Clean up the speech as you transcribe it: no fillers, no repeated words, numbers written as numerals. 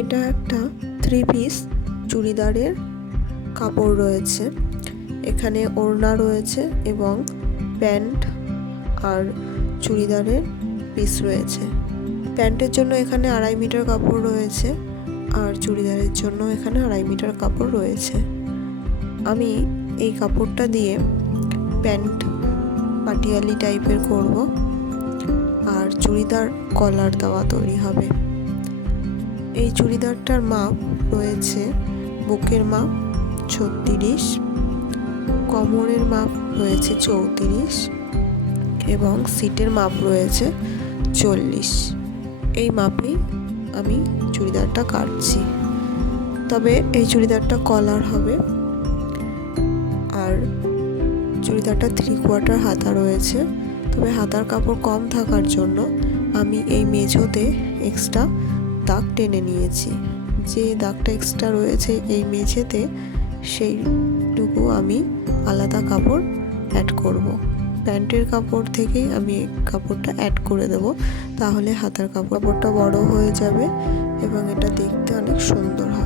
এটা একটা 3 পিস চুড়িদারের কাপড় রয়েছে। এখানে ওড়না রয়েছে এবং প্যান্ট আর চুড়িদারের পিস রয়েছে। প্যান্টের জন্য এখানে 2.5 মিটার কাপড় রয়েছে আর চুড়িদারের জন্য এখানে 2.5 মিটার কাপড় রয়েছে। আমি এই কাপড়টা দিয়ে প্যান্ট পাটিয়ালি টাইপের করব আর চুড়িদার কলার দেওয়া তৈরি হবে। এই চুড়িদারটার মাপ রয়েছে বুকের মাপ 36, কোমরের মাপ রয়েছে 34 এবং সিটের মাপ রয়েছে 40। এই মাপেই আমি চুড়িদারটা কাটছি। তবে এই চুড়িদারটা কলার হবে আর চুড়িদারটা 3/4 হাতা রয়েছে। তবে হাতার কাপড় কম থাকার জন্য আমি এই মেঝোতে এক্সট্রা দাগ টেনে নিয়েছি। যে দাগটা এক্সট্রা রয়েছে এই মেঝেতে সেইটুকু আমি আলাদা কাপড় অ্যাড করব। প্যান্টের কাপড় থেকেই আমি এই কাপড়টা অ্যাড করে দেব, তাহলে হাতার কাপড়টা বড় হয়ে যাবে এবং এটা দেখতে অনেক সুন্দর হবে।